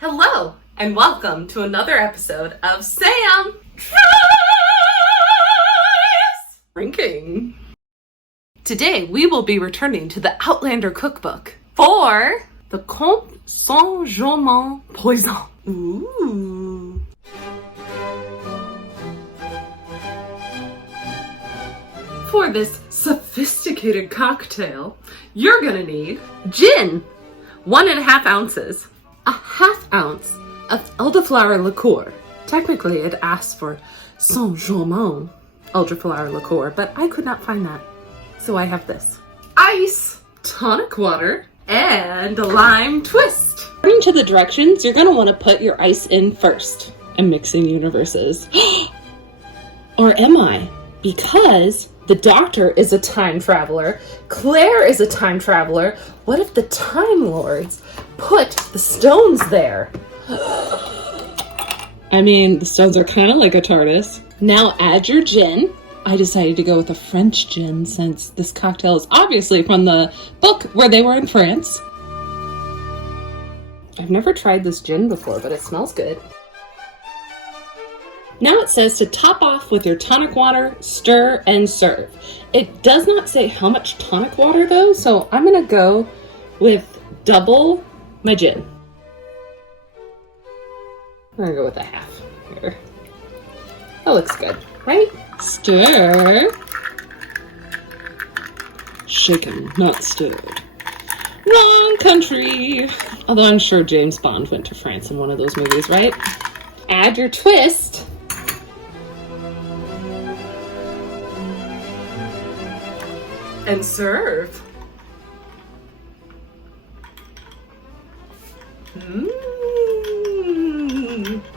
Hello, and welcome to another episode of Sam Tries Drinking. Today, we will be returning to the Outlander cookbook for the Comte St.Germain poison. Ooh. For this sophisticated cocktail, you're gonna need gin, 1.5 ounces, a 1/2 ounce of elderflower liqueur. Technically, it asks for Saint-Germain elderflower liqueur, but I could not find that. So I have this. Ice, tonic water, and a lime twist. According to the directions, you're gonna wanna put your ice in first. I'm mixing universes. Or am I? Because the doctor is a time traveler. Claire is a time traveler. What if the Time Lords put the stones there? I mean, the stones are kind of like a TARDIS. Now add your gin. I decided to go with a French gin since this cocktail is obviously from the book where they were in France. I've never tried this gin before, but it smells good. Now it says to top off with your tonic water, stir, and serve. It does not say how much tonic water though, so I'm gonna go with double my gin. I'm gonna go with a 1/2 here. That looks good, right? Stir. Shaken, not stirred. Wrong country. Although I'm sure James Bond went to France in one of those movies, right? Add your twist. And serve.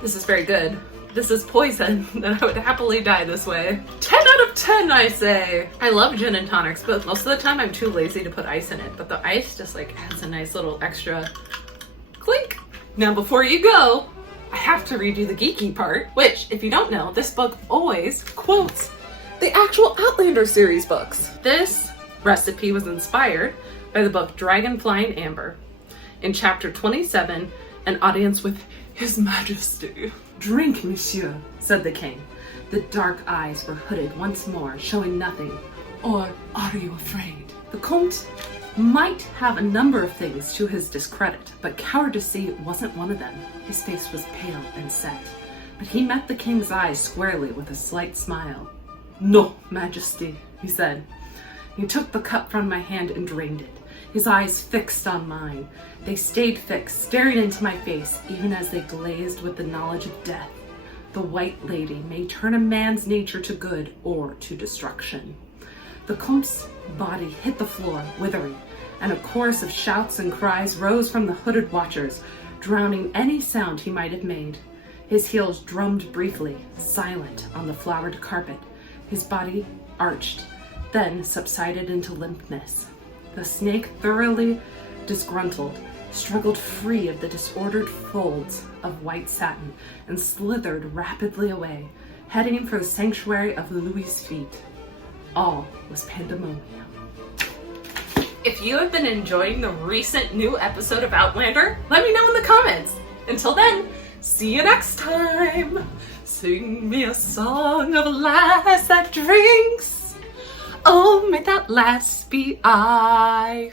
This is very good. This is poison, and I would happily die this way. 10 out of 10, I say. I love gin and tonics, but most of the time I'm too lazy to put ice in it. But the ice just like adds a nice little extra clink. Now before you go, I have to read you the geeky part, which, if you don't know, this book always quotes the actual Outlander series books. This recipe was inspired by the book Dragonfly and Amber. In chapter 27, an audience with His Majesty. "Drink, monsieur," said the king. The dark eyes were hooded once more, showing nothing. "Or are you afraid?" The Comte might have a number of things to his discredit, but cowardice wasn't one of them. His face was pale and set, but he met the king's eyes squarely with a slight smile. "No, Majesty," he said. He took the cup from my hand and drained it, his eyes fixed on mine. They stayed fixed, staring into my face, even as they glazed with the knowledge of death. The White Lady may turn a man's nature to good or to destruction. The Comte's body hit the floor, withering, and a chorus of shouts and cries rose from the hooded watchers, drowning any sound he might have made. His heels drummed briefly, silent on the flowered carpet. His body arched, then subsided into limpness. The snake, thoroughly disgruntled, struggled free of the disordered folds of white satin and slithered rapidly away, heading for the sanctuary of Louis's feet. All was pandemonium. If you have been enjoying the recent new episode of Outlander, let me know in the comments. Until then, see you next time. Sing me a song of a lass that drinks. Oh, may that lass be I.